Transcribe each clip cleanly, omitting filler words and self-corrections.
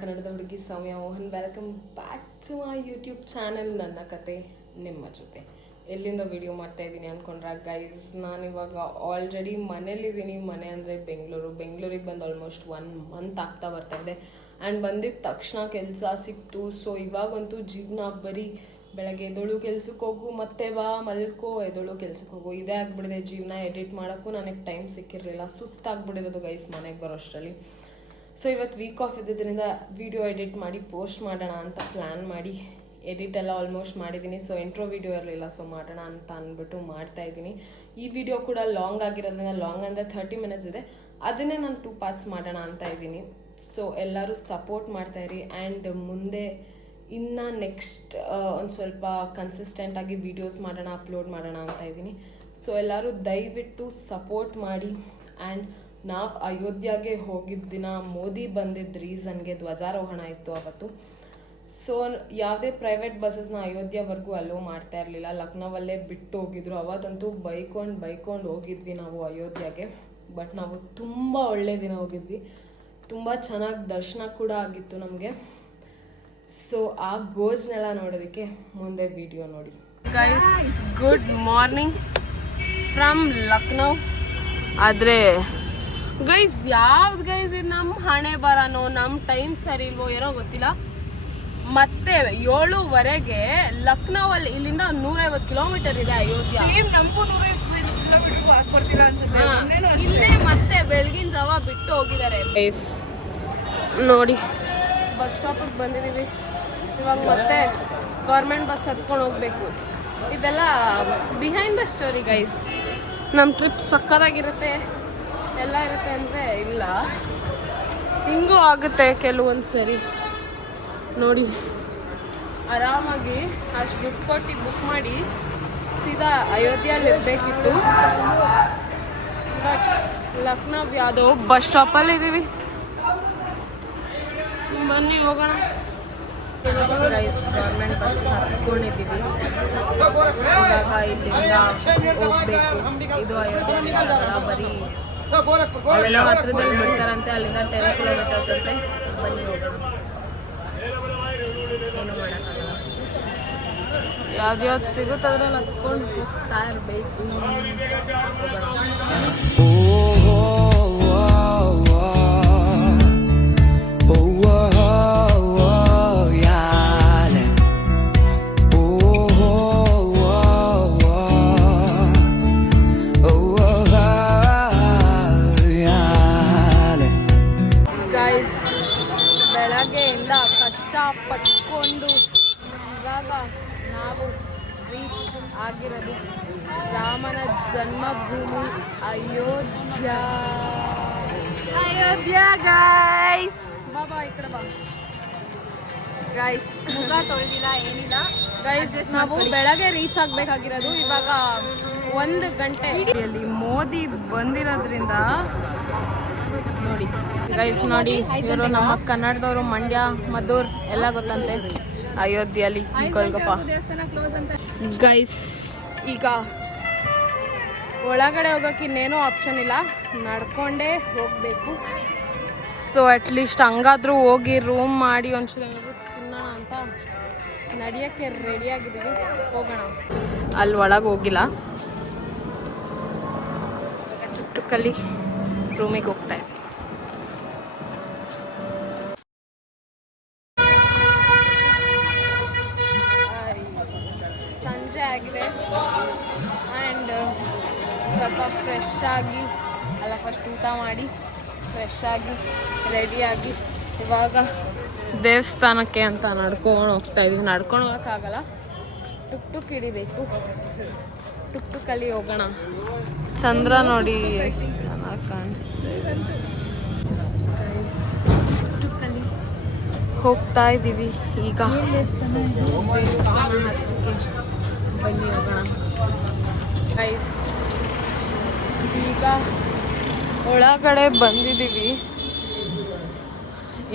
ಕನ್ನಡದ ಹುಡುಗಿ Soumya Mohan. Welcome back to my YouTube channel. ನನ್ನ ಕತೆ ನಿಮ್ಮ ಜೊತೆ. ಎಲ್ಲಿಂದ ವಿಡಿಯೋ ಮಾಡ್ತಾ ಇದ್ದೀನಿ ಅಂದ್ಕೊಂಡ್ರೆ ಗೈಸ್, ನಾನಿವಾಗ ಆಲ್ರೆಡಿ ಮನೇಲಿದ್ದೀನಿ. ಮನೆ ಅಂದರೆ ಬೆಂಗಳೂರಿಗೆ ಬಂದು ಆಲ್ಮೋಸ್ಟ್ 1 ಮಂತ್ ಆಗ್ತಾ ಬರ್ತಾ ಇದೆ. ಆ್ಯಂಡ್ ಬಂದಿದ್ದ ತಕ್ಷಣ ಕೆಲಸ ಸಿಕ್ತು. ಸೊ ಇವಾಗಂತೂ ಜೀವನ ಬರೀ ಬೆಳಗ್ಗೆ ಎದೊಳು ಕೆಲ್ಸಕ್ಕೆ ಹೋಗು, ಮತ್ತೆ ಬಾ ಮಲ್ಕೋ, ಎದೊಳು ಕೆಲ್ಸಕ್ಕೆ ಹೋಗು, ಇದೇ ಆಗಿಬಿಡಿದೆ ಜೀವನ. ಎಡಿಟ್ ಮಾಡೋಕ್ಕೂ ನನಗೆ ಟೈಮ್ ಸಿಕ್ಕಿರಲಿಲ್ಲ, ಸುಸ್ತಾಗ್ಬಿಟ್ಟಿರೋದು ಗೈಸ್ ಮನೆಗೆ ಬರೋಷ್ಟರಲ್ಲಿ. ಸೊ ಇವತ್ತು ವೀಕ್ ಆಫ್ ಇದ್ದಿದ್ದರಿಂದ ವಿಡಿಯೋ ಎಡಿಟ್ ಮಾಡಿ ಪೋಸ್ಟ್ ಮಾಡೋಣ ಅಂತ ಪ್ಲ್ಯಾನ್ ಮಾಡಿ ಎಡಿಟ್ ಎಲ್ಲ ಆಲ್ಮೋಸ್ಟ್ ಮಾಡಿದ್ದೀನಿ. ಸೊ ಇಂಟ್ರೋ ವಿಡಿಯೋ ಇರಲಿಲ್ಲ, ಸೊ ಮಾಡೋಣ ಅಂತ ಅಂದ್ಬಿಟ್ಟು ಮಾಡ್ತಾಯಿದ್ದೀನಿ. ಈ ವಿಡಿಯೋ ಕೂಡ ಲಾಂಗ್ ಆಗಿರೋದ್ರಿಂದ, ಲಾಂಗ್ ಅಂದರೆ 30 ಮಿನಿಟ್ಸ್ ಇದೆ, ಅದನ್ನೇ ನಾನು 2 ಪಾರ್ಟ್ಸ್ ಮಾಡೋಣ ಅಂತ ಇದ್ದೀನಿ. ಸೊ ಎಲ್ಲರೂ ಸಪೋರ್ಟ್ ಮಾಡ್ತಾಯಿರಿ. ಆ್ಯಂಡ್ ಮುಂದೆ ಇನ್ನು ನೆಕ್ಸ್ಟ್ ಒಂದು ಸ್ವಲ್ಪ ಕನ್ಸಿಸ್ಟೆಂಟಾಗಿ ವೀಡಿಯೋಸ್ ಮಾಡೋಣ, ಅಪ್ಲೋಡ್ ಮಾಡೋಣ ಅಂತ ಇದ್ದೀನಿ. ಸೊ ಎಲ್ಲರೂ ದಯವಿಟ್ಟು ಸಪೋರ್ಟ್ ಮಾಡಿ. ಆ್ಯಂಡ್ ನಾವು ಅಯೋಧ್ಯೆಗೆ ಹೋಗಿದ್ದ ದಿನ ಮೋದಿ ಬಂದಿದ್ದ ರೀಸನ್ಗೆ ಧ್ವಜಾರೋಹಣ ಇತ್ತು ಅವತ್ತು. ಸೊ ಯಾವುದೇ ಪ್ರೈವೇಟ್ ಬಸ್ಸಸ್ನ ಅಯೋಧ್ಯೆವರೆಗೂ ಅಲೋ ಮಾಡ್ತಾ ಇರಲಿಲ್ಲ, ಲಕ್ನೋವಲ್ಲೇ ಬಿಟ್ಟು ಹೋಗಿದ್ರು. ಅವತ್ತಂತೂ ಬೈಕೊಂಡು ಹೋಗಿದ್ವಿ ನಾವು ಅಯೋಧ್ಯೆಗೆ. ಬಟ್ ನಾವು ತುಂಬ ಒಳ್ಳೆ ದಿನ ಹೋಗಿದ್ವಿ, ತುಂಬ ಚೆನ್ನಾಗಿ ದರ್ಶನ ಕೂಡ ಆಗಿತ್ತು ನಮಗೆ. ಸೊ ಆ ಗೋಜ್ನೆಲ್ಲ ನೋಡೋದಕ್ಕೆ ಮುಂದೆ ವಿಡಿಯೋ ನೋಡಿ. Guys, good morning from Lucknow. ಆದರೆ ಗೈಸ್ ಯಾವ್ದು ಗೈಸ್ ಇದು ನಮ್ಮ ಹಣೆ ಬರನೋ, ನಮ್ಮ ಟೈಮ್ ಸರಿ ಇಲ್ವೋ ಏನೋ ಗೊತ್ತಿಲ್ಲ. ಮತ್ತೆ 7:15ಗೆ ಲಕ್ನೋವಲ್ಲಿ, ಇಲ್ಲಿಂದ 150 ಕಿಲೋಮೀಟರ್ ಇದೆ ಅಯೋಧ್ಯೆ. ಇಲ್ಲೇ ಮತ್ತೆ ಬೆಳಗಿನ ಜಾವ ಬಿಟ್ಟು ಹೋಗಿದ್ದಾರೆ ಗೈಸ್. ನೋಡಿ ಬಸ್ ಸ್ಟಾಪಿಗೆ ಬಂದಿದ್ದೀವಿ. ಇವಾಗ ಮತ್ತೆ ಗೌರ್ಮೆಂಟ್ ಬಸ್ ಹತ್ಕೊಂಡು ಹೋಗಬೇಕು. ಇದೆಲ್ಲ ಬಿಹೈಂಡ್ ದ ಸ್ಟೋರಿ ಗೈಸ್. ನಮ್ಮ ಟ್ರಿಪ್ ಸಕ್ಕತ್ತಾಗಿರುತ್ತೆ, ಎಲ್ಲ ಇರುತ್ತೆ ಅಂದರೆ ಇಲ್ಲ, ಹಿಂಗೂ ಆಗುತ್ತೆ ಕೆಲವೊಂದು ಸರಿ. ನೋಡಿ ಆರಾಮಾಗಿ ಅಷ್ಟು ದುಡ್ಡು ಕೊಟ್ಟು ಬುಕ್ ಮಾಡಿ ಸೀದಾ ಅಯೋಧ್ಯೆಯಲ್ಲಿ ಇರಬೇಕಿತ್ತು. ಬಟ್ ಲಕ್ನೋ ಯಾವುದೋ ಬಸ್ ಸ್ಟಾಪಲ್ಲಿ ಇದ್ದೀವಿ. ಬನ್ನಿ ಹೋಗೋಣ ಗೈಸ್. Government bus ಹತ್ಕೊಂಡಿದ್ದೀವಿ. ಇವಾಗ ಇಲ್ಲಿಂದ ಹೋಗ್ಬೇಕು. ಇದು ಅಯೋಧ್ಯೆ ನಿಜಗಳ ಬರೀ ಅಲ್ಲೆಲ್ಲ ಹತ್ರದಲ್ಲಿ ಬಿಡ್ತಾರಂತೆ, ಅಲ್ಲಿಂದ 10 ಕಿಲೋಮೀಟರ್ಸ್ ಅಂತೆ. ಬನ್ನಿ ಹೋಗೋಣ, ಏನು ಮಾಡೋಕ್ಕಾಗಲ್ಲ. ಯಾವ್ದು ಸಿಗುತ್ತೆ ಅದ್ರಲ್ಲಿ ಹತ್ಕೊಂಡು ಹೋಗ್ತಾ ಇರಬೇಕು. ಬೆಳಗ್ಗೆಯಿಂದ ಕಷ್ಟಪಟ್ಕೊಂಡು ಇವಾಗ ನಾವು ರೀಚ್ ಆಗಿರೋದು ರಾಮನ ಜನ್ಮಭೂಮಿ ಅಯೋಧ್ಯ ಗೈಸ್. ಬಾಬಾ ಈ ಕಡೆ ಬಾ ಗೈಸ್. ಮುಖ ತೊಳೆದಿಲ್ಲ ಏನಿಲ್ಲ ಗೈಸ್. ನಾವು ಬೆಳಗ್ಗೆ ರೀಚ್ ಆಗಬೇಕಾಗಿರೋದು ಇವಾಗ 1 ಗಂಟೆಯಲ್ಲಿ. ಮೋದಿ ಬಂದಿರೋದ್ರಿಂದ ನೋಡಿ ಗೈಸ್, ನೋಡಿ ಇವರು ನಮ್ಮ ಕನ್ನಡದವರು, ಮಂಡ್ಯ, ಮದ್ದೂರ್ ಎಲ್ಲ ಗೊತ್ತಂತೆ. ಅಯೋಧ್ಯೆಯಲ್ಲಿ ಕೊಳ್ಗಪ್ಪ ಗೈಸ್. ಈಗ ಒಳಗಡೆ ಹೋಗೋಕೆ ಇನ್ನೇನೂ ಆಪ್ಷನ್ ಇಲ್ಲ, ನಡ್ಕೊಂಡೇ ಹೋಗಬೇಕು. ಸೊ ಅಟ್ಲೀಸ್ಟ್ ಹಂಗಾದ್ರೂ ಹೋಗಿ ರೂಮ್ ಮಾಡಿ ಒಂಚೂರು ಏನಾದರೂ ತಿನ್ನೋಣ ಅಂತ ನಡೆಯೋಕ್ಕೆ ರೆಡಿಯಾಗಿದ್ದೀವಿ. ಹೋಗೋಣ. ಅಲ್ಲಿ ಒಳಗೆ ಹೋಗಿಲ್ಲ, ಟುಕ್ಕಲ್ಲಿ ರೂಮಿಗೆ ಹೋಗ್ತಾ ಇದ್ದೀವಿ. ಸಂಜೆ ಆಗಿದೆ ಆ್ಯಂಡ್ ಸ್ವಲ್ಪ ಫ್ರೆಶ್ ಆಗಿ, ಅಲ್ಲ ಫಸ್ಟ್ ಊಟ ಮಾಡಿ ಫ್ರೆಶ್ ಆಗಿ ರೆಡಿಯಾಗಿ ಇವಾಗ ದೇವಸ್ಥಾನಕ್ಕೆ ಅಂತ ನಡ್ಕೊಂಡು ಹೋಗ್ತಾ ಇದ್ದೀವಿ. ನಡ್ಕೊಂಡು ಹೋಗೋಕ್ಕಾಗಲ್ಲ, ಟುಕ್ ಹಿಡಿಬೇಕು. ಟುಕ್ಕಲ್ಲಿ ಹೋಗೋಣ. ಚಂದ್ರ ನೋಡಿ ಎಷ್ಟು ಚೆನ್ನಾಗಿ ಕಾಣಿಸ್ತಾ ಇದೆ. ಟುಕ್ಕಲ್ಲಿ ಹೋಗ್ತಾ ಇದ್ದೀವಿ ಈಗ ದೇವಸ್ಥಾನ ಹತ್ರಕ್ಕೆ. ಬನ್ನಿ ಹೋಗೋಣ ಗೈಸ್. ಈಗ ಒಳಗಡೆ ಬಂದಿದ್ದೀವಿ,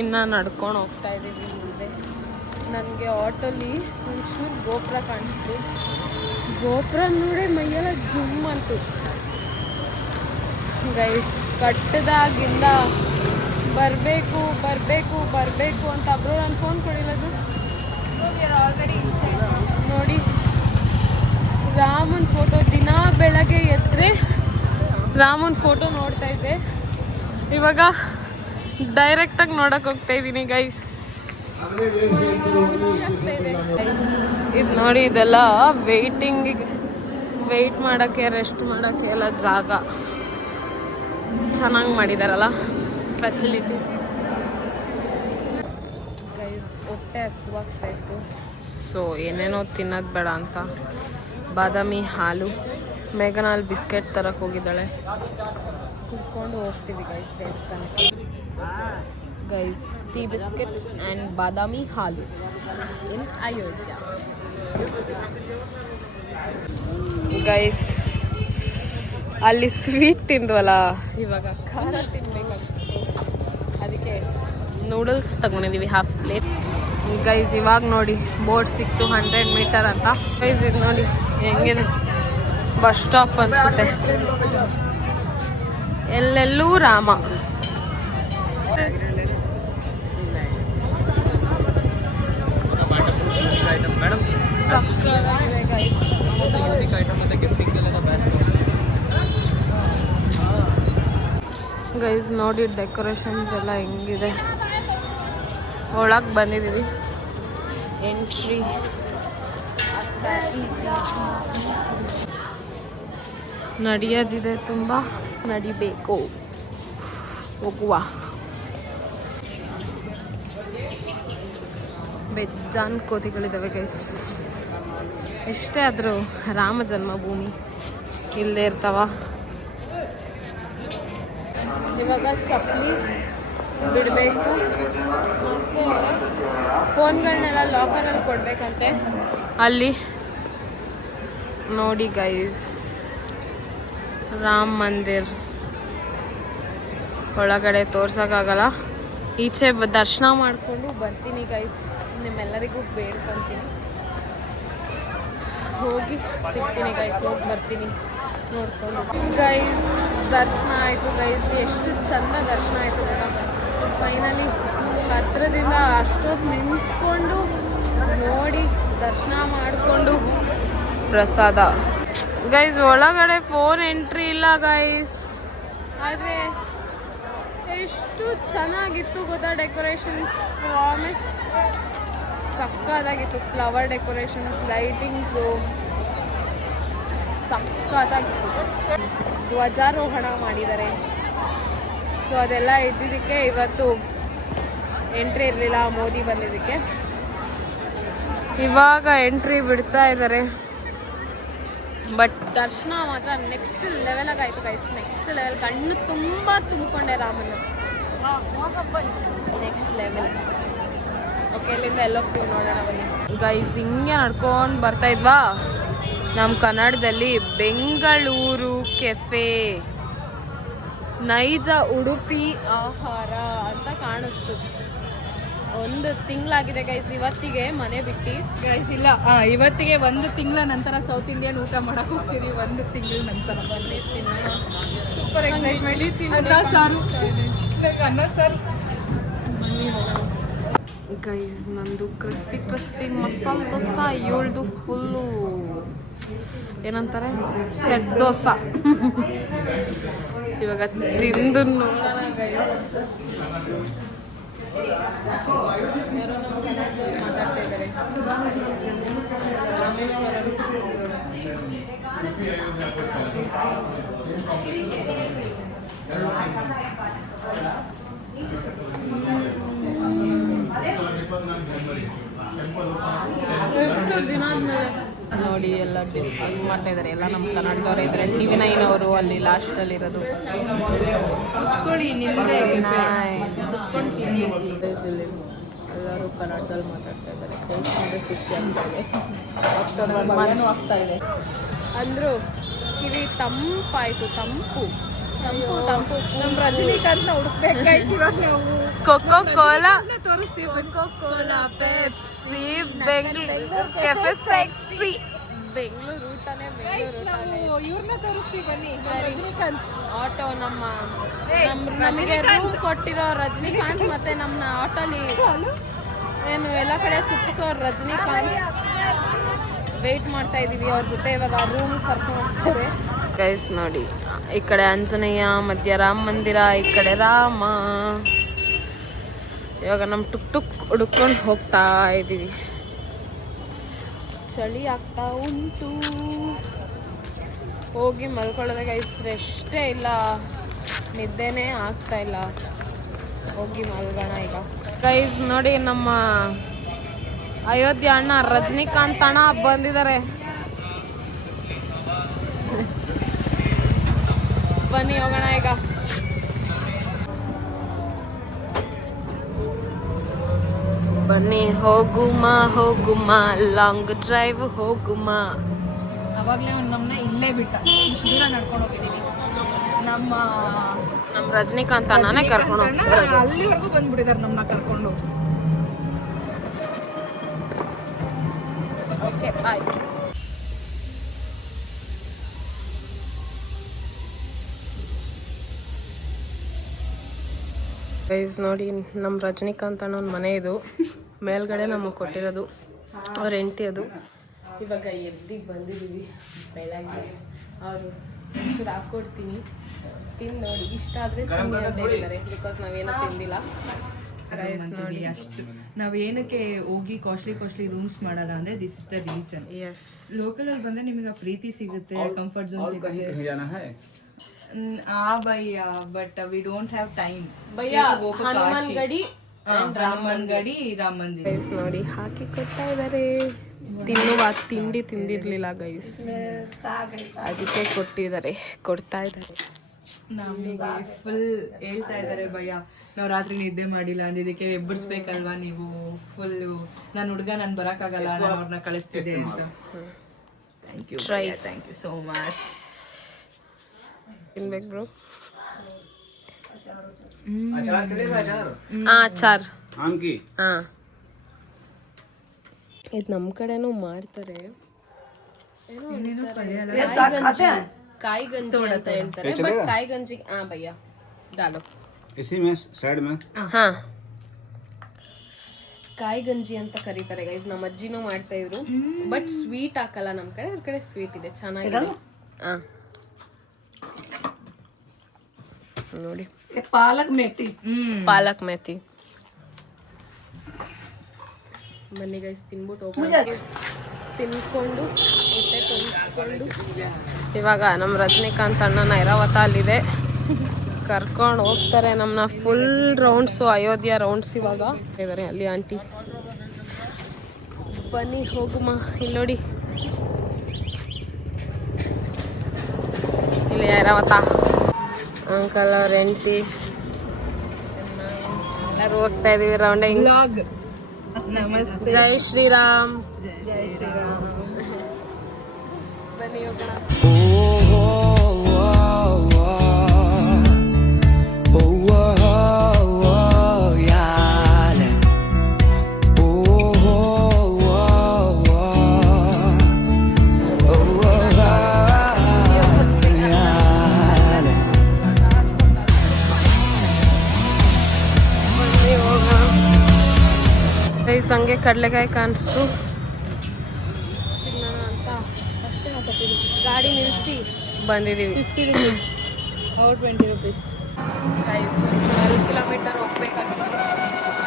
ಇನ್ನು ನಡ್ಕೊಂಡು ಹೋಗ್ತಾ ಇದ್ದೀವಿ ಮುಂದೆ. ನನಗೆ ಆಟೋಲಿ ಒಂಚೂರು ಗೋಪುರ ಕಾಣಿಸ್ತು. ಗೋಪುರ ನೋಡಿ ಮೈಯೆಲ್ಲ ಜುಮ್ ಅಂತು ಗೈಸ್. ಕಟ್ಟದಾಗಿಂದ ಬರಬೇಕು ಬರಬೇಕು ಬರಬೇಕು ಅಂತ ಒಬ್ಬರು ನಾನು ಫೋನ್ ಕೊಡಿರೋದು ನೋಡಿ. ರಾಮನ್ ಫೋಟೋ ದಿನ ಬೆಳಗ್ಗೆ ಎದ್ದರೆ ರಾಮನ್ ಫೋಟೋ ನೋಡ್ತಾ ಇದ್ದೆ. ಇವಾಗ ಡೈರೆಕ್ಟಾಗಿ ನೋಡಕ್ಕೆ ಹೋಗ್ತಾ ಇದ್ದೀನಿ ಗೈಸ್. ಇದು ನೋಡಿ, ಇದೆಲ್ಲ ವೆಯ್ಟಿಂಗಿಗೆ, ವೆಯ್ಟ್ ಮಾಡೋಕ್ಕೆ, ರೆಸ್ಟ್ ಮಾಡೋಕ್ಕೆ ಎಲ್ಲ ಜಾಗ ಚೆನ್ನಾಗಿ ಮಾಡಿದಾರಲ್ಲ ಫೆಸಿಲಿಟೀಸ್. ಗೈಸ್ ಹೊಟ್ಟೆ ಹಸುವಾಗ್ತಾ ಇತ್ತು, ಸೊ ಏನೇನೋ ತಿನ್ನೋದು ಬೇಡ ಅಂತ ಬಾದಾಮಿ ಹಾಲು, ಮೇಘನಾಲ್ ಬಿಸ್ಕೆಟ್ ತರಕ್ಕೆ ಹೋಗಿದ್ದಾಳೆ. ಕುತ್ಕೊಂಡು ಹೋಗ್ತೀವಿ ಗೈಸ್ ದೇವಸ್ಥಾನಕ್ಕೆ. ಗೈಸ್ ಟೀ ಬಿಸ್ಕೆಟ್ ಆ್ಯಂಡ್ ಬಾದಾಮಿ ಹಾಲು ಇನ್ ಅಯೋಧ್ಯ. ಗೈಸ್ ಅಲ್ಲಿ ಸ್ವೀಟ್ ತಿಂದ್ವಲ್ಲ, ಇವಾಗ ಖಾರ ತಿನ್ಬೇಕಂತ ಅದಕ್ಕೆ ನೂಡಲ್ಸ್ ತಗೊಂಡಿದ್ದೀವಿ ಹಾಫ್ ಪ್ಲೇಟ್. ಗೈಸ್ ಇವಾಗ ನೋಡಿ ಬೋರ್ಡ್ ಸಿಕ್ತು 100 ಮೀಟರ್ ಅಂತ. ಗೈಸ್ ಇದು ನೋಡಿ ಹೆಂಗಿದೆ, ಬಸ್ ಸ್ಟಾಪ್ ಅನ್ಸುತ್ತೆ. ಎಲ್ಲೆಲ್ಲೂ ರಾಮ. ಗೈಸ್ ನೋಡಿ ಡೆಕೋರೇಷನ್ಸ್ ಎಲ್ಲ ಹೆಂಗಿದೆ. ಒಳಗೆ ಬಂದಿದ್ದೀವಿ, ಎಂಟ್ರಿ ನಡೆಯೋದಿದೆ, ತುಂಬ ನಡಿಬೇಕು. ಹೋಗುವ. ಬೇಜಾನ್ ಕೋತಿಗಳಿದ್ದಾವೆ ಗೈಸ್. ಎಷ್ಟೇ ಆದರೂ ರಾಮ ಜನ್ಮಭೂಮಿ ಇಲ್ಲದೆ ಇರ್ತಾವ. ಇವಾಗ ಚಪ್ಪಲಿ ಬಿಡಬೇಕು ಮತ್ತು ಫೋನ್ಗಳನ್ನೆಲ್ಲ ಲಾಕರಲ್ಲಿ ಕೊಡಬೇಕಂತೆ. ಅಲ್ಲಿ ನೋಡಿ ಗೈಸ್, ರಾಮ್ ಮಂದಿರ್ ಒಳಗಡೆ ತೋರ್ಸೋಕ್ಕಾಗಲ್ಲ. ಈಚೆ ದರ್ಶನ ಮಾಡಿಕೊಂಡು ಬರ್ತೀನಿ ಗೈಸ್. ನಿಮ್ಮೆಲ್ಲರಿಗೂ ಬೇಡ್ಕೊತೀನಿ, ಹೋಗಿ ಸಿಗ್ತೀನಿ ಗೈಸ್, ಹೋಗಿ ಬರ್ತೀನಿ ನೋಡ್ಕೊಂಡು. ಗೈಸ್ ದರ್ಶನ ಆಯಿತು ಗೈಸ್, ಎಷ್ಟು ಚೆಂದ ದರ್ಶನ ಆಯಿತು ಗೊತ್ತಾ. ಫೈನಲಿ ಹತ್ರದಿಂದ ಅಷ್ಟೊತ್ತು ನಿಂತ್ಕೊಂಡು ನೋಡಿ ದರ್ಶನ ಮಾಡಿಕೊಂಡು ಪ್ರಸಾದ. ಗೈಸ್ ಒಳಗಡೆ ಫೋನ್ ಎಂಟ್ರಿ ಇಲ್ಲ ಗೈಸ್, ಆದರೆ ಎಷ್ಟು ಚೆನ್ನಾಗಿತ್ತು ಗೊತ್ತಾ ಡೆಕೋರೇಷನ್. ಪ್ರಾಮಿಸ್ ಸಕ್ಕತ್ತಾಗಿತ್ತು. ಫ್ಲವರ್ ಡೆಕೋರೇಷನ್ಸ್, ಲೈಟಿಂಗ್ಸು ಸಕ್ಕತ್ತಾಗಿತ್ತು. ಧ್ವಜಾರೋಹಣ ಮಾಡಿದ್ದಾರೆ. ಸೊ ಅದೆಲ್ಲ ಇದ್ದಿದ್ದಕ್ಕೆ ಇವತ್ತು ಎಂಟ್ರಿ ಇರಲಿಲ್ಲ, ಮೋದಿ ಬಂದಿದ್ದಕ್ಕೆ. ಇವಾಗ ಎಂಟ್ರಿ ಬಿಡ್ತಾ ಇದ್ದಾರೆ. ಬಟ್ ದರ್ಶನ ಮಾತ್ರ ನೆಕ್ಸ್ಟ್ ಲೆವೆಲಾಗಾಯಿತು ಗೈಸ್, ನೆಕ್ಸ್ಟ್ ಲೆವೆಲ್. ಕಣ್ಣು ತುಂಬ ತುಂಬಿಕೊಂಡೆ ರಾಮನ, ನೆಕ್ಸ್ಟ್ ಲೆವೆಲ್. ಓಕೆ, ಇಲ್ಲಿಂದ ಎಲ್ಲೋಗ್ತೀವಿ ನೋಡೋಣ ಬನ್ನಿ ಗೈಸ್. ಹಿಂಗೆ ನಡ್ಕೊಂಡು ಬರ್ತಾ ಇದ್ವಾ, ನಮ್ಮ ಕನ್ನಡದಲ್ಲಿ ಬೆಂಗಳೂರು ಕೆಫೆ, ನೈಜ ಉಡುಪಿ ಆಹಾರ ಅಂತ ಕಾಣಿಸ್ತು. 1 ತಿಂಗಳಾಗಿದೆ ಗೈಸ್ ಇವತ್ತಿಗೆ ಮನೆ ಬಿಟ್ಟು. ಗೈಸ್ ಇಲ್ಲ, ಇವತ್ತಿಗೆ 1 ತಿಂಗಳ ನಂತರ ಸೌತ್ ಇಂಡಿಯನ್ ಊಟ ಮಾಡಕ್ಕೆ ಹೋಗ್ತೀವಿ. 1 ತಿಂಗಳ ನಂತರ ಬನ್ನಿ ತಿನ್ನೋಣ. Super excitement. ಅನ್ನ ಸಾರು ಗೈಸ್. ನಂದು ಕ್ರಿಸ್ಪಿ ಮಸಾಲೆ ದೋಸೆ, 7 ಫುಲ್ಲು ಏನಂತಾರೆ ಸೆಟ್ ದೋಸೆ. ಇವಾಗ ತಿಂದು ನೋಡೋಣ ಗೈಸ್. ಯಾರೋ ನಮ್ಮ ಕನ್ನಡದಲ್ಲಿ ಮಾತಾಡ್ತಾ ಇದ್ದಾರೆ. ರಾಮೇಶ್ವರಂ ಎಷ್ಟು ದಿನ ಆದ್ಮೇಲೆ ನೋಡಿ ಎಲ್ಲ ಡಿಸ್ಕಸ್ ಮಾಡ್ತಾ ಇದ್ದಾರೆ. ಎಲ್ಲ ನಮ್ಮ ಕನ್ನಡದವ್ರು ಇದ್ದಾರೆ. TV9 ಅವರು ಅಲ್ಲಿ ಲಾಸ್ಟಲ್ಲಿ ಇರೋದು. ಕುತ್ಕೊಳ್ಳಿ, ನಿಮಗೆ ಎಲ್ಲರೂ ಕನ್ನಡದಲ್ಲಿ ಮಾತಾಡ್ತಾ ಇದ್ದಾರೆ. ಕೇಳಿಸ್ಕೊಂಡ್ರೆ ಖುಷಿ ಆಗ್ತಾ ಇದೆ. ಅಂದರು ಕಿವಿ ತಂಪಾಯಿತು. ತಂಪು ತಂಪು ತಂಪು. ನಮ್ಮ ರಜನಿಕಾಂತ್ನ ಹುಡುಕ್ಬೇಕಾಯ್ತು ಇವಾಗ ನಾವು. ಕೊಕೋ ಕೋಲಾ ತೋರಿಸ್ತೀವಿ. Cocoa Cola, Pepsi, Bengaluru cafe sexy. Bengaluru ಊಟನೇ ಬೆಂಗಳೂರು ಇವ್ರನ್ನ ತೋರಿಸ್ತೀವಿ ಬನ್ನಿ. ರಜನಿಕಾಂತ್ ಆಟೋ ನಮಗೆ ರೂಮ್ ಕೊಟ್ಟಿರೋ ರಜನಿಕಾಂತ್ ಮತ್ತೆ ನಮ್ಮ ಆಟೋಲಿ ಏನು ಎಲ್ಲ ಕಡೆ ಸುತ್ತಿಸೋರು ರಜನಿಕಾಂತ್ ವೆಯ್ಟ್ ಮಾಡ್ತಾ ಇದೀವಿ ಅವ್ರ ಜೊತೆ. ಇವಾಗ ರೂಮ್ ಕರ್ಕೊಂಡು ಹೋಗ್ತಾರೆ ಗೈಸ್. ನೋಡಿ ಈ ಕಡೆ ಆಂಜನೇಯ, ಮಧ್ಯ ರಾಮ ಮಂದಿರ, ಈ ಕಡೆ ರಾಮ. ಇವಾಗ ನಮ್ಮ ಟುಕ್ ಹುಡ್ಕೊಂಡು ಹೋಗ್ತಾ ಇದ್ದೀವಿ. ಚಳಿ ಆಗ್ತಾ ಉಂಟು. ಹೋಗಿ ಮಲ್ಕೊಳ್ಳೋದೆ ಗೈಸ್, ರೆಸ್ಟೇ ಇಲ್ಲ, ನಿದ್ದೆನೇ ಆಗ್ತಾ ಇಲ್ಲ. ಹೋಗಿ ಮಲ್ಗೋಣ ಈಗ ಗೈಸ್. ನೋಡಿ ನಮ್ಮ ಅಯೋಧ್ಯೆ ಅಣ್ಣ ರಜನಿಕಾಂತ್ ಅಣ್ಣ ಬಂದಿದ್ದಾರೆ. ಬನ್ನಿ ಹೋಗೋಣ ಈಗ. ಬನ್ನಿ ಹೋಗುಮ ಲಾಂಗ್ ಡ್ರೈವ್ ಹೋಗುಮ. ಅವಾಗಲೇ ಅವ್ನು ನಮ್ಮನ್ನ ಇಲ್ಲೇ ಬಿಟ್ಟ, ಇಷ್ಟು ದೂರ ನಡ್ಕೊಂಡು ಹೋಗಿದ್ದೀವಿ. ನಮ್ಮ ರಜನಿಕಾಂತ್ ಅಣ್ಣನೇ ಕರ್ಕೊಂಡು ಹೋಗ್ತಾರೆ. ಅಲ್ಲಿವರೆಗೂ ಬಂದ್ಬಿಟ್ಟಿದ್ದಾರೆ ನಮ್ಮನ್ನ ಕರ್ಕೊಂಡು. Okay bye. ಗೈಸ್ ನೋಡಿ ನಮ್ಮ ರಜನಿಕಾಂತ್ ಅಣ್ಣ ಒಂದು ಮನೆ ಇದು, ಮೇಲ್ಗಡೆ ನಮಗೆ ಕೊಟ್ಟಿರೋದು ಅವ್ರ ಹೆಂಡತಿ ಅದು. ಇವಾಗ ಎದ್ದಿಗೆ ಬಂದಿದ್ದೀವಿ ಬೆಳಗ್ಗೆ. ಅವರು ಒಂಚೂರು ಹಾಕ್ಕೊಡ್ತೀನಿ, ತಿಂದು ನೋಡಿ ಇಷ್ಟ ಆದರೆ ತಿನ್ನಿ ಅಂತ ಹೇಳಿದ್ದಾರೆ. ಬಿಕಾಸ್ ನಾವೇನೋ ತಿಂದಿಲ್ಲ ಗೈಸ್. ನೋಡಿ ಅಷ್ಟು ನಾವು ಏನಕ್ಕೆ ಹೋಗಿ ಕಾಸ್ಟ್ಲಿ ರೂಮ್ಸ್ ಮಾಡಲ್ಲ ಅಂದ್ರೆ this is the reason. Yes, local ಅಲ್ಲಿ ಬಂದ್ರೆ ನಿಮಗೆ ಪ್ರೀತಿ ಸಿಗುತ್ತೆ, ಕಂಫರ್ಟ್ ಝೋನ್ ಸಿಗುತ್ತೆ. ಭಯ್ಯ, but we don't have time. ಭಯ್ಯ ಹನುಮಾನ್ ಗಡಿ ರಾಮನ್ ಗಡಿ, ರಾಮ ಮಂದಿರ. ಗೈಸ್ ನೋಡಿ ಹಾಕಿ ಕೊಡ್ತಾ ಇದ್ದಾರೆ. ತಿನ್ನುವ ತಿಂಡಿ ತಿಂದಿರ್ಲಿಲ್ಲ ಗೈಸ್, ಅದಕ್ಕೆ ಕೊಡ್ತಾ ಇದ್ದಾರೆ. ನಮಗೆ ಫುಲ್ ಹೇಳ್ತಾ ಇದ್ದಾರೆ ಭಯ್ಯ, ನಾವು ರಾತ್ರಿ ನಿದ್ದೆ ಮಾಡಿಲ್ಲ ಅಂದಿದ್ದಕ್ಕೆ ಎಬ್ಬರಿಸ್ಬೇಕಲ್ವಾ ನೀವು ಫುಲ್. ನಾನು ಹುಡುಗ ನಾನು ಬರೋಕ್ಕಾಗಲ್ಲ, ನಾನು ಅವ್ರನ್ನ ಕಳಿಸ್ತಿದ್ದೆ ಅಂತ. Thank you so much. ತಿನ್ಬೇಕು ಬ್ರೋ. ಅಚಾರ್ ಇದು ನಮ್ಮ ಕಡೆನೂ ಮಾಡ್ತಾರೆ, ಕಾಯಿ ಗಂಜಿ ಅಂತ ಹೇಳ್ತಾರೆ. ಬಟ್ ಕಾಯಿ ಗಂಜಿ ಭಯ್ಯ ಡಾಲೋ इसी में साइड में ಹಾ ಕಾಯಿ ಗಂಜಿ ಅಂತ ಕರೀತಾರೆ ಗೈಸ್. ನಮ್ಮ ಅಜ್ಜಿನೂ ಮಾಡ್ತಾ ಇದ್ರು, ಬಟ್ ಸ್ವೀಟ್ ಹಾಕಲ್ಲ ನಮ್ಮ ಕಡೆ. ಅವ್ರ ಕಡೆ ಸ್ವೀಟ್ ಇದೆ, ಚೆನ್ನಾಗಿದೆ. ನೋಡಿ ಪಾಲಕ್ ಮೇಥಿ. ಬನ್ನಿ ಗೈಸ್ ತಿನ್ಬಿಟ್ಟು ತಿನ್ಕೊಂಡು ಹೊಟ್ಟೆ ತುಂಬಿಸ್ಕೊಂಡು ಇವಾಗ ನಮ್ಮ ರಜನಿಕಾಂತ್ ಅಣ್ಣನ ಐರಾವತ ಅಲ್ಲಿದೆ, ಕರ್ಕೊಂಡು ಹೋಗ್ತಾರೆ ನಮ್ಮನ್ನ ಫುಲ್ ರೌಂಡ್ಸು, ಅಯೋಧ್ಯ ರೌಂಡ್ಸ್ ಇವಾಗ ಇದ್ದಾರೆ ಅಲ್ಲಿ ಆಂಟಿ. ಬನ್ನಿ ಹೋಗುಮ. ಇಲ್ಲಿ ನೋಡಿ, ಇಲ್ಲಿ ಐರಾವತ ಅಂಕಲ್ ಅವ್ರ ಹೆಂಡತಿ ಎಲ್ಲರೂ ಹೋಗ್ತಾ ಇದೀವಿ ರೌಂಡಿಂಗ್. ಜೈ ಶ್ರೀರಾಮ್. ಬನ್ನಿ ಹೋಗೋಣ. ಹಂಗೆ ಕಡಲೆಕಾಯಿ ಕಾಣಿಸ್ತು ತಿನ್ನೋಣ ಅಂತ ಅಷ್ಟೇ ಗಾಡಿ ನಿಲ್ಲಿಸಿ ಬಂದಿದ್ದೀವಿ. 50 rupees or 20 rupees guys. 12 kilometre ಹೋಗ್ಬೇಕಾಗಿದೆ,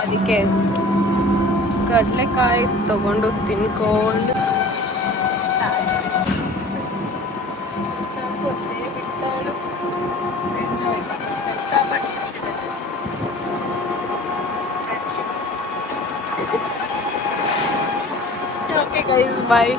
ಅದಕ್ಕೆ ಕಡಲೆಕಾಯಿ ತಗೊಂಡು ತಿನ್ಕೊಂಡು Okay guys, bye.